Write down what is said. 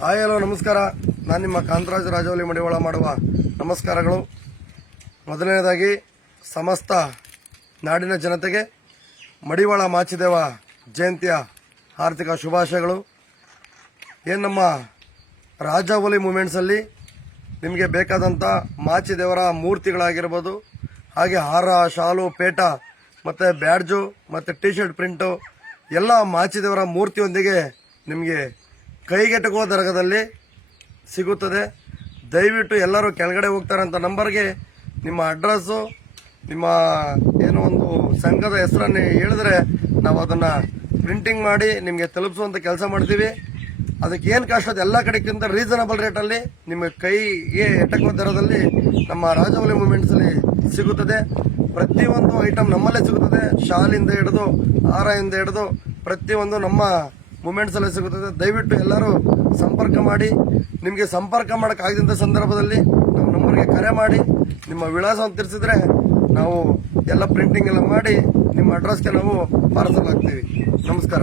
Hi hello ನಮಸ್ಕಾರ. ನಾನು ನಿಮ್ಮ ಕಾಂತರಾಜ ರಾಜವಲಿ ಮಡಿವಾಳ ಮಾಡುವ ನಮಸ್ಕಾರಗಳು. ಮೊದಲನೇದಾಗಿ ಸಮಸ್ತ ನಾಡಿನ ಜನತೆಗೆ ಮಡಿವಾಳ ಮಾಚಿದೇವ ಜಯಂತಿಯ ಆರ್ಥಿಕ ಶುಭಾಶಯಗಳು. ಏನು ನಮ್ಮ ರಾಜವಲಿ ಮೂಮೆಂಟ್ಸಲ್ಲಿ ನಿಮಗೆ ಬೇಕಾದಂಥ ಮಾಚಿದೇವರ ಮೂರ್ತಿಗಳಾಗಿರ್ಬೋದು, ಹಾಗೆ ಹಾರ, ಶಾಲು, ಪೇಟ ಮತ್ತು ಬ್ಯಾಡ್ಜು ಮತ್ತು ಟಿ ಶರ್ಟ್ ಪ್ರಿಂಟು ಎಲ್ಲ ಮಾಚಿದೇವರ ಮೂರ್ತಿಯೊಂದಿಗೆ ನಿಮಗೆ ಕೈಗೆಟಕುವ ದರದಲ್ಲಿ ಸಿಗುತ್ತದೆ. ದಯವಿಟ್ಟು ಎಲ್ಲರೂ ಕೆಳಗಡೆ ಹೋಗ್ತಾರಂಥ ನಂಬರ್ಗೆ ನಿಮ್ಮ ಅಡ್ರೆಸ್ಸು, ನಿಮ್ಮ ಏನೋ ಒಂದು ಸಂಘದ ಹೆಸರನ್ನು ಹೇಳಿದ್ರೆ ನಾವು ಅದನ್ನು ಪ್ರಿಂಟಿಂಗ್ ಮಾಡಿ ನಿಮಗೆ ತಲುಪಿಸುವಂಥ ಕೆಲಸ ಮಾಡ್ತೀವಿ. ಅದಕ್ಕೆ ಏನು ಕಾಸ್ಟ್ ಅದು ಎಲ್ಲ ಕಡೆಗಿಂತ ರೀಸನಬಲ್ ರೇಟಲ್ಲಿ ನಿಮ್ಮ ಕೈಗೆ ಎಟಕುವ ದರದಲ್ಲಿ ನಮ್ಮ ರಾಜವಲಿ ಮೂಮೆಂಟ್ಸಲ್ಲಿ ಸಿಗುತ್ತದೆ. ಪ್ರತಿಯೊಂದು ಐಟಮ್ ನಮ್ಮಲ್ಲೇ ಸಿಗುತ್ತದೆ. ಶಾಲಿಂದ ಹಿಡಿದು ಹಾರದಿಂದ ಹಿಡಿದು ಪ್ರತಿಯೊಂದು ನಮ್ಮ ಮೂಮೆಂಟ್ಸಲ್ಲೇ ಸಿಗುತ್ತದೆ. ದಯವಿಟ್ಟು ಎಲ್ಲರೂ ಸಂಪರ್ಕ ಮಾಡಿ. ನಿಮಗೆ ಸಂಪರ್ಕ ಮಾಡೋಕ್ಕಾಗದಂಥ ಸಂದರ್ಭದಲ್ಲಿ ನಮ್ಮ ನಂಬರ್ಗೆ ಕರೆ ಮಾಡಿ ನಿಮ್ಮ ವಿಳಾಸವನ್ನು ತಿಳಿಸಿದ್ರೆ ನಾವು ಎಲ್ಲ ಪ್ರಿಂಟಿಂಗ್ ಎಲ್ಲ ಮಾಡಿ ನಿಮ್ಮ ಅಡ್ರೆಸ್ಗೆ ನಾವು ಪಾರ್ಸಲ್ ಹಾಕ್ತೀವಿ. ನಮಸ್ಕಾರ.